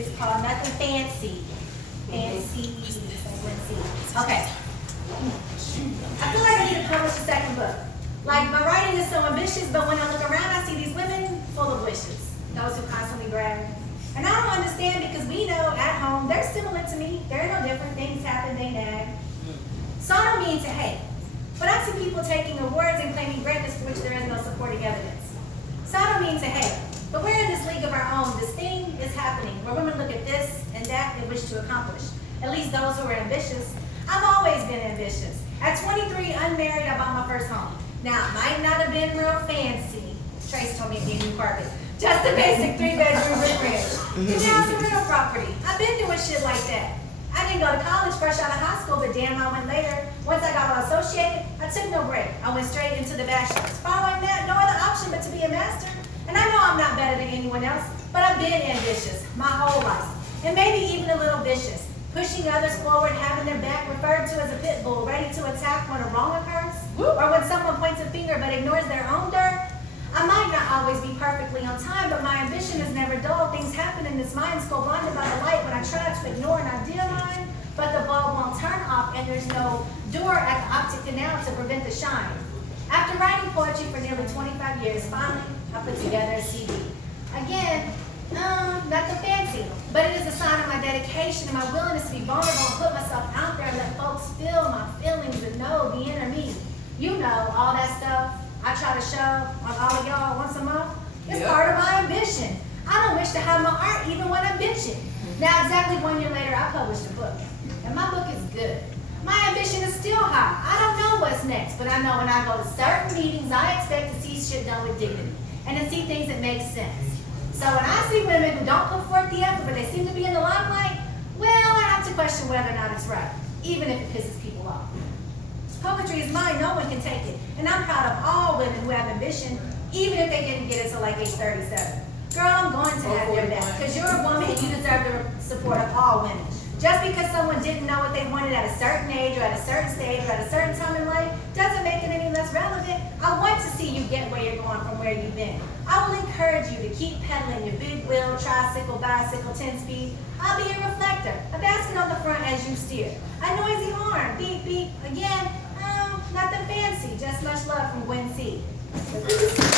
It's called Nothing Fancee. Fancee. Gwen Cee. Okay. I feel like I need to publish a second book. Like, my writing is so ambitious, but when I look around, I see these women full of wishes. Those who constantly brag. And I don't understand because we know at home, they're similar to me. They're no different. Things happen, they nag. So I don't mean to hate. But I see people taking awards and claiming greatness for which there is no supporting evidence. So I don't mean to hate. But we're in this league of our own. This thing is happening where women look at this and that and wish to accomplish. At least those who are ambitious. I've always been ambitious. At 23, unmarried, I bought my first home. Now, it might not have been real fancy. Trace told me to get a new carpet. Just a basic 3-bedroom brick ranch. And now it's a real property. I've been doing shit like that. I didn't go to college fresh out of high school, but damn, I went later. Once I got my associated, I took no break. I went straight into the bachelor's. Following that, no other option but to be a master. And I know I'm not better than anyone else, but I've been ambitious my whole life. And maybe even a little vicious. Pushing others forward, having their back referred to as a pit bull, ready to attack when a wrong occurs, or when someone points a finger but ignores their own dirt. I might not always be perfectly on time, but my ambition is never dull. Things happen in this mind, go blinded by the light when I try to ignore an ideal line, but the bulb won't turn off and there's no door at the optic canal to prevent the shine. After writing poetry for nearly 25 years, finally, I put together a CD. Again, nothing fancy, but it is a sign of my dedication and my willingness to be vulnerable and put myself out there and let folks feel my feelings and know the inner me. You know, all that stuff I try to show on all of y'all once a month. It's part of my ambition. I don't wish to have my art even when I'm bitching. Now, exactly 1 year later, I published a book, and my book is good. My ambition is still high. I don't know what's next, but I know when I go to certain meetings, I expect to see shit done with dignity and to see things that make sense. So when I see women who don't put forth the effort, but they seem to be in the limelight, well, I have to question whether or not it's right, even if it pisses people off. Poetry is mine, no one can take it. And I'm proud of all women who have ambition, even if they didn't get it till like age 37. Girl, I'm going to have your back, because you're a woman and you deserve the support of all women. Just because someone didn't know what they wanted at a certain age or at a certain stage or at a certain time in life doesn't make it any less relevant. I want to see you get where you're going from where you've been. I will encourage you to keep pedaling your big wheel, tricycle, bicycle, 10-speed. I'll be your reflector, a basket on the front as you steer. A noisy horn, beep, beep. Again, nothing fancy, just much love from Gwen Cee.